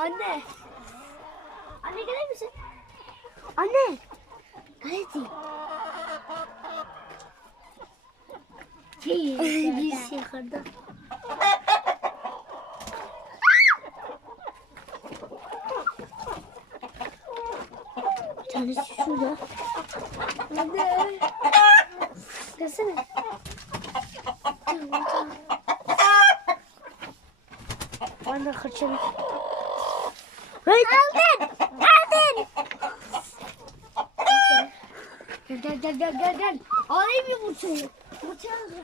Anne. Anne gelir misin? Anne. Hadi. Bir şey kırdı. Bir tanesi şurada. Hadi. Gelsene. Tamam, tamam. Ben de kaçayım. Aldın! Aldın! Gel gel gel gel gel. Alayım. Yumurtayı alacağım. Koş!